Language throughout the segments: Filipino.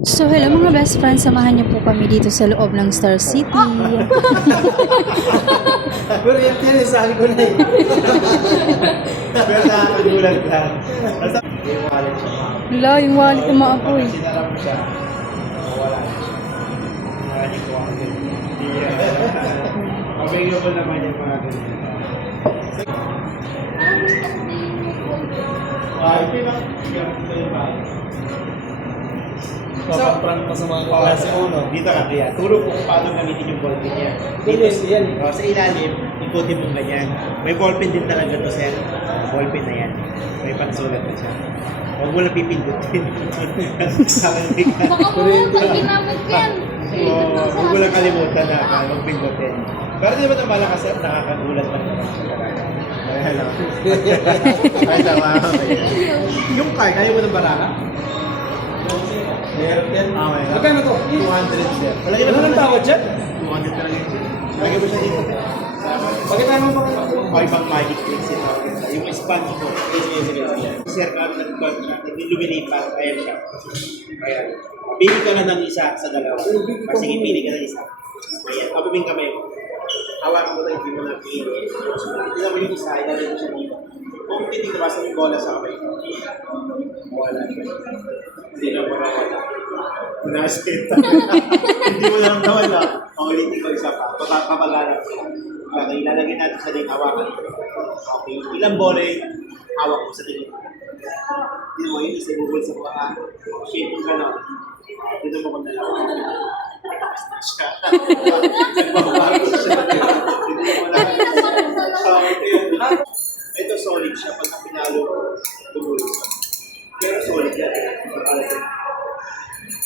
So hello mga best friends, samahan niyo po kami dito sa loob ng Star City. Pero yung tinisabi ko na eh. Pero nakakagulat lang. Basta yung wallet siya ma. Wala, yung wallet ko maapoy. Sinara mo siya. Wala na siya. Maraming ko ako din. Available naman yung mga ganyan. Ito yung bahay. So, prank pa sa mga klase uno. Dito ka kaya. Turo ko kung paano gamitin yung ballpen niya. Dito yan. Sa ilalim, ikutin mo ganyan. May ballpen din talaga to, sir. Ballpen na yan. May pansulat na siya. Huwag mo lang pipindutin. Sabi ka. Baka mo pag ginamit ko yan. Huwag mo lang kalimutan na magpindutin. Pero di ba na malakas sir? Nakakagulat lang naman siya. Kaya lang. Ay, tama. Yung card, ayaw mo ng baraka? Meron yan. Magkano to? 200 sir. Ano nang tawad dyan? 200 talaga yun. Lagyan mo siya dito. Bakit tayo mo pa? Ay, bang magic tricks ito. Yung sponge ko. Sige. Sir, kami nag-card siya. Hindi lumilipat. Ayan siya. Ayan. Pili ka na ng isa sa dalawa. Sige, pili ka ng isa. Ayan. Pabibing kamay mo. Hawakan mo na hindi mo na pili. Hindi mo yung isa. Ilagay mo siya dito. Kung titigabasan yung bola sa kamay. Wala siya. Hindi na mo na wala. Unaskit. Hindi mo lang nawala. Pangulitin ko isa pa. Papagalan ko. Okay, ilalagay natin sa din hawakan. Okay, ilang bola yung hawak mo sa tingin. Hindi mo yun, isa bubol sa mga shape ka na. Dito mo kung dalawa. Siya. Nagbabago siya. Hindi mo lang. Ito solid siya. Pagka pinalo, bubul siya. Pero solid yan.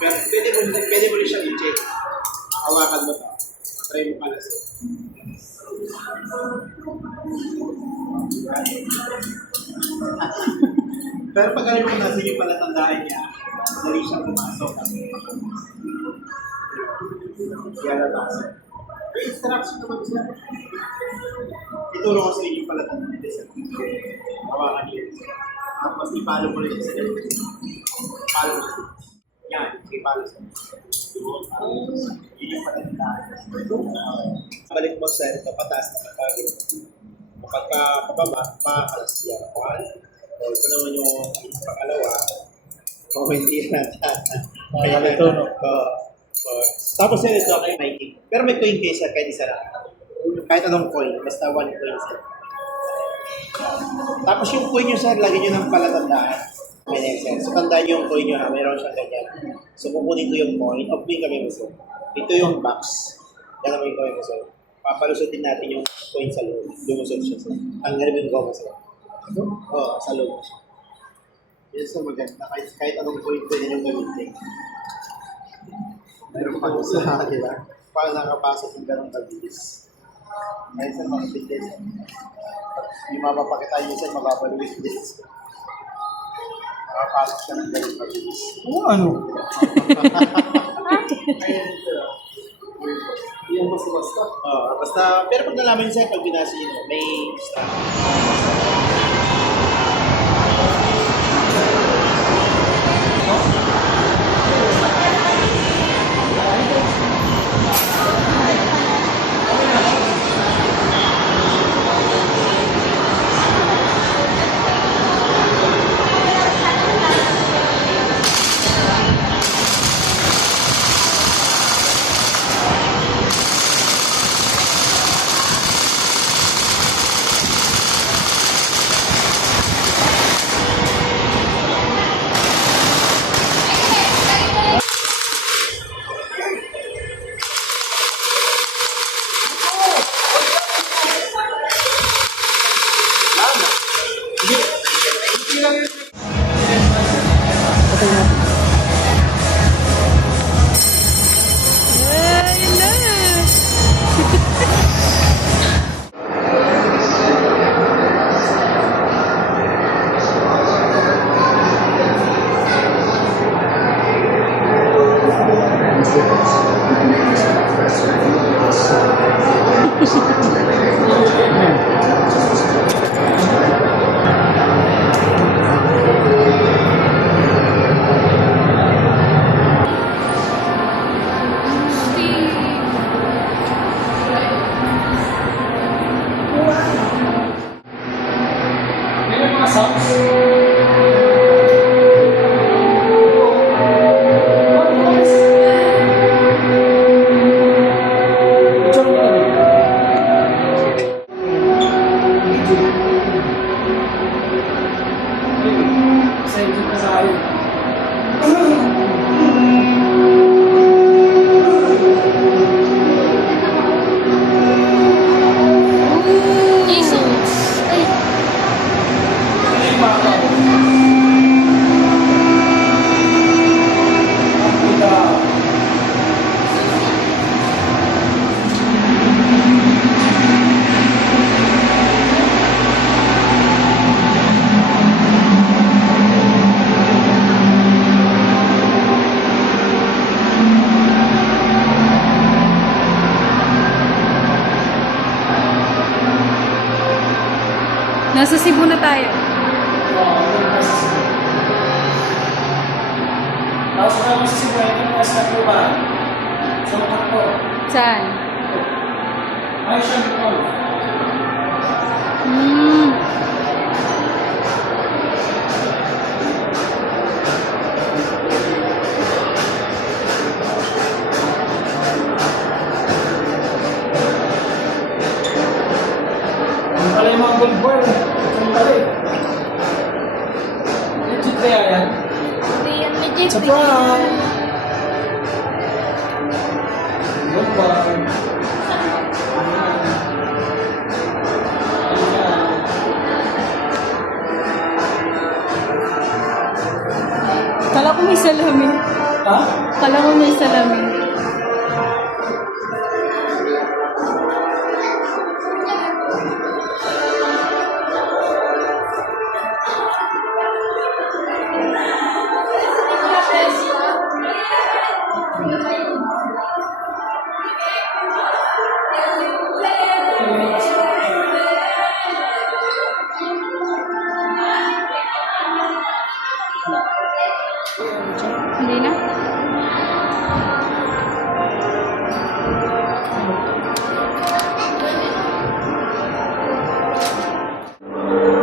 Pero pwede mo rin siyang i-check. Hawakan mo pa. Try mo pala siya. Pero pag alam mo natin yung palatandaan niya, dali siyang pumasok. Kaya natasok. May instruction naman siya. Ituro ko sa inyo yung palatandaan niya. Hawakan niyo. Tapos ipalo mo rin siya. Palo mo siya. Yan, ipalo siya. Yun yung palatandaan. Balik mo sir, ito pataas na kapagin. Kapag pababa, pakalas yan. Ito naman yung pangalawa. O hindi na. Kaya ito, no? Tapos sir, ito kay Mikey. Pero may coin kayo sir, kahit isa lang. Kahit anong coin, basta 1 coin sir. Tapos yung coin nyo sir, lagyan nyo ng palatandaan. Ayan sir. So tandaan nyo yung coin nyo ha, mayroon siyang ganyan. So kukunin ko yung coin, opening kami mo sir. Ito yung box. Yan naman yung coin mo sir. Papalusutin natin yung coin sa loob. Lumusot siya sir. Tanggalin mo yung goma sir. Oo, sa loob siya. Yan so maganda. Kahit anong coin pwede nyo gamitin. Meron pa sa kanila. Paano nakapasok yung ganong kabilis. Ngayon sir, mga fitness. Yung mapapakita nyo sir, mababaluin this. Nakapasok siya ng ganong kabilis. Oo, ano? Yan basta-basta. Basta, pero pag nalaman niyo sir, pag binasa niyo, may stop. Nasa Cebu na tayo. Tapos naman sa Cebu, ito yung nasa Cuba. Sa Macau. Saan? Ay, siya ko. Hmm. Yung pala yung mga gold bar. Yung pala eh. Legit kaya yan? Hindi yan legit. Sa prank! Gold bar. Kala ko may salamin. Ha? Kala ko may salamin. Hindi na?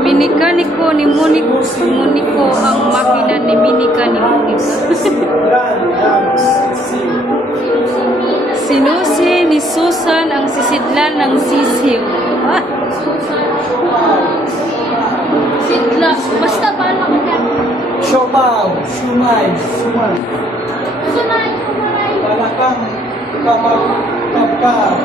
Minikaniko ni Muniko ang makina ni Minikaniko. Sinusi ni Susan ang sisidlan ng sisiw. Ah, Sidla. Basta bahala ka dyan. Siopaw, sumay, sumay. Sunay, sunay. Balakang, kapag, kapag,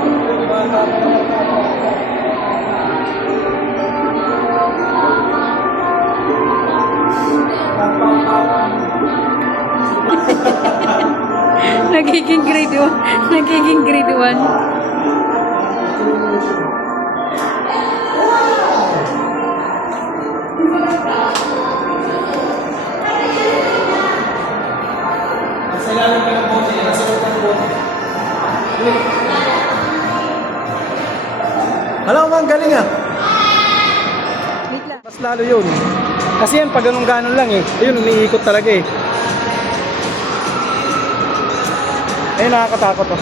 nagiging grade 1. Nagiging grade 1. Sa ilalim ka ng bote, nasa loob ng bote. Alam mo, ang galing ah. Wait lang. Mas lalo yun. Kasi yan, pag ganun-ganon lang eh. Ayun, umiikot talaga eh. Ayun, nakakatakot oh.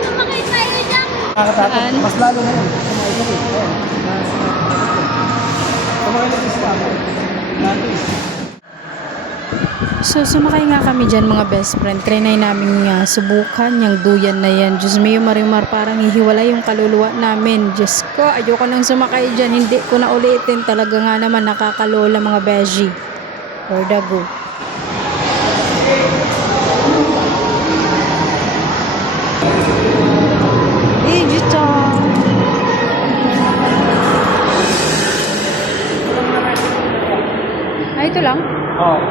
Sumakay tayo dyan. Nakakatakot. Saan? Mas lalo na yun. Sumakay ka rin. Ayun. Sumakay na sa kama. Natin. So, sumakay nga kami dyan mga best friend. Trinay namin nga subukan yung duyan na yan. Diyos mio marimar, parang hihiwalay yung kaluluwa namin. Diyos ko, ayoko nang sumakay dyan. Hindi ko na ulitin. Talaga nga naman nakakalola mga beshi. Or dago. Digital. Ito lang. Oh.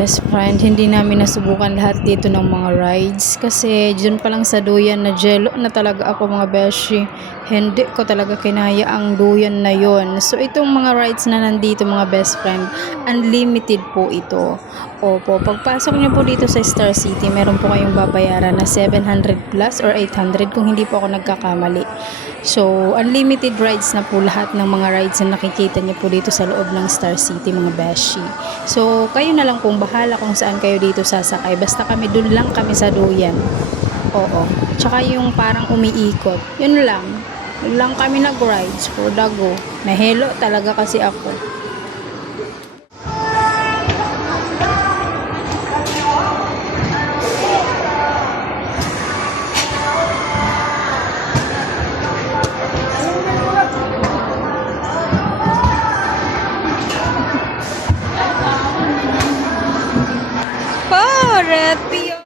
best friend, hindi namin nasubukan lahat dito ng mga rides kasi dyan pa lang sa duyan na jello na talaga ako mga beshi. Hindi ko talaga kinaya ang duyan na yon. So itong mga rides na nandito mga best friend, unlimited po ito. Opo, pagpasok niyo po dito sa Star City, meron po kayong babayaran na 700 plus or 800 kung hindi po ako nagkakamali. So, unlimited rides na po lahat ng mga rides na nakikita niyo po dito sa loob ng Star City mga beshi. So, kayo na lang kung bahala kung saan kayo dito sasakay. Basta kami, dun lang kami sa duyan. Oo. Tsaka yung parang umiikot. Yun lang. Yun lang kami nag-rides for the go. Nahelo talaga kasi ako. Retio.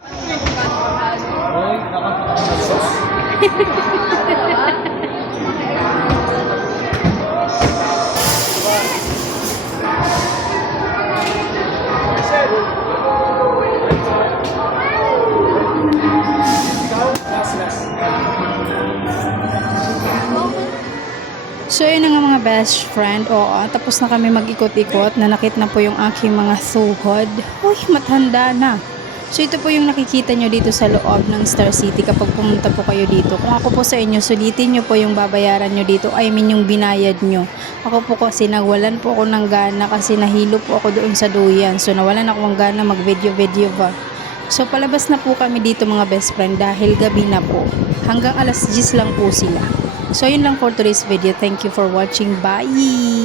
So yun na nga mga best friend, tapos na kami mag-ikot-ikot, nanakit na po yung aking mga tuhod. Uy, matanda na. So ito po yung nakikita nyo dito sa loob ng Star City kapag pumunta po kayo dito. Kung ako po sa inyo, sulitin nyo po yung babayaran nyo dito, I mean yung binayad nyo. Ako po kasi nawalan po ako ng gana kasi nahilo po ako doon sa duyan. So nawalan ako ng gana mag-video ba. So palabas na po kami dito mga best friend dahil gabi na po. Hanggang alas 10 lang po sila. So yun lang for today's video. Thank you for watching. Bye!